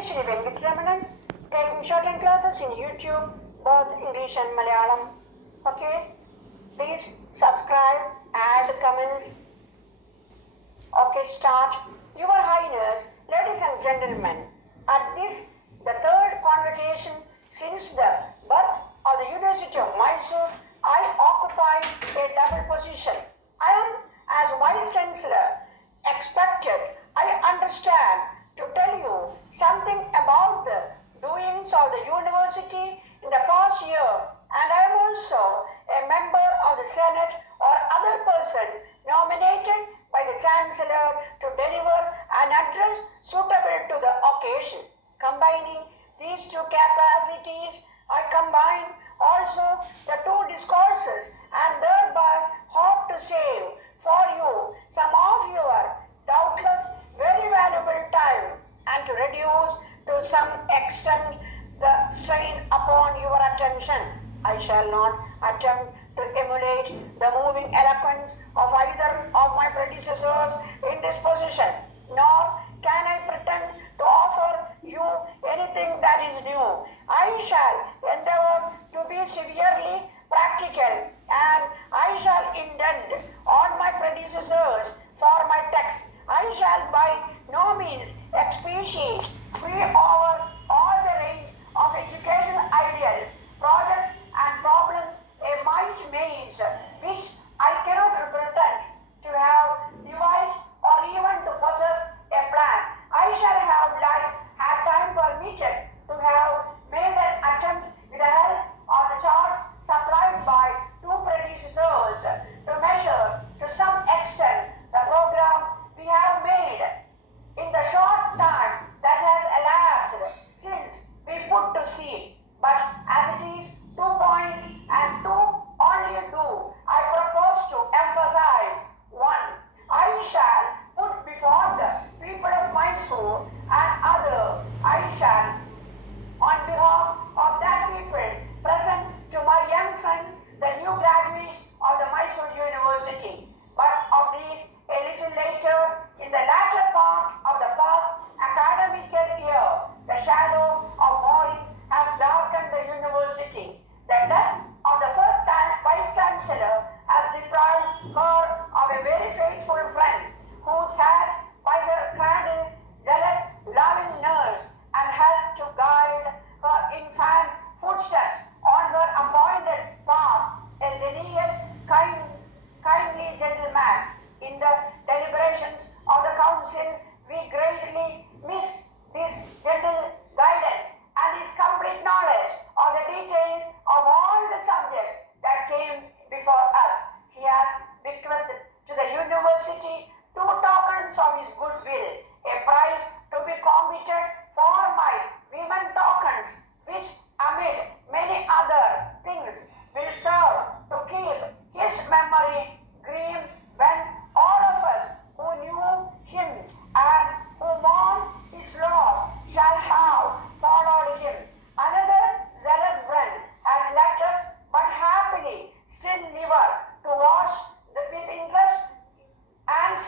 is Shri Venkitaramanan, taking shorthand classes in YouTube, both English and Malayalam. Okay? Please subscribe, add comments. Okay, start. Your Highness, ladies and gentlemen, at this, the third convocation since the birth of the University of Mysore, I occupy a double position. I am, as Vice Chancellor, expected, I understand, to tell you something about the doings of the University in the past year, and I am also a member of the Senate or other person nominated by the Chancellor to deliver an address suitable to the occasion. Combining these two capacities, I combine also the two discourses and thereby hope to save for you some of your doubtless very valuable time and to reduce to some extent the strain upon your attention. I shall not attempt to emulate the moving eloquence of either of my predecessors in this position, nor can I pretend to offer you anything that is new. I shall endeavor to be severely practical, and I shall intend on my predecessors for my text. I shall by no means expatiate free over all the range of educational ideals, projects and problems a might maze, which I cannot pretend to have devised or even to possess a plan. I shall have liked, had time permitted, to have made an attempt with the help of the charts supplied by two predecessors to measure to some extent the program we have made in the short time that has elapsed since we put to sea. But as it is 2 points and 2 only do, I propose to emphasize. 1. I shall put before the people of Mysore, and other I shall, on behalf of that people, present to my young friends, the new graduates of the Mysore University. But of these a little later, in the latter part of the past academical year, the shadow of mourning has darkened the university. The death of the first Vice Chancellor has deprived her of a very faithful friend who sat by her cradle, jealous, loving nurse, and helped to guide her infant footsteps on her appointed path. A genial, kindly gentleman. In the deliberations of the council, we greatly miss this gentle guidance and his complete knowledge of the details of all the subjects that came before us. He has bequeathed to the university 2 tokens of his goodwill, a prize to be competed for my women tokens, which amid many other things will serve to keep his memory green when all of us who knew him and who mourn his loss shall have followed him. Another zealous friend has left us, but happily still liveth to watch with interest and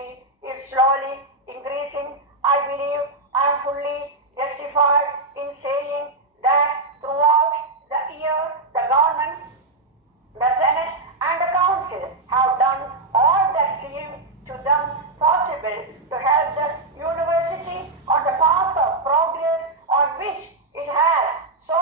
steadily, it's slowly increasing. I believe I am fully justified in saying that throughout the year, the government, the Senate and the Council have done all that seemed to them possible to help the university on the path of progress on which it has so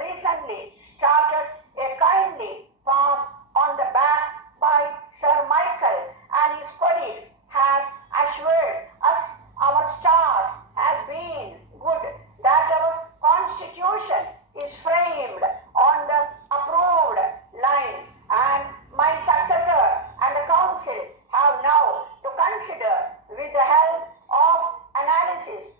recently started a kindly path on the back by Sir Michael and his colleagues has assured us our start has been good, that our constitution is framed on the approved lines, and my successor and the council have now to consider with the help of analysis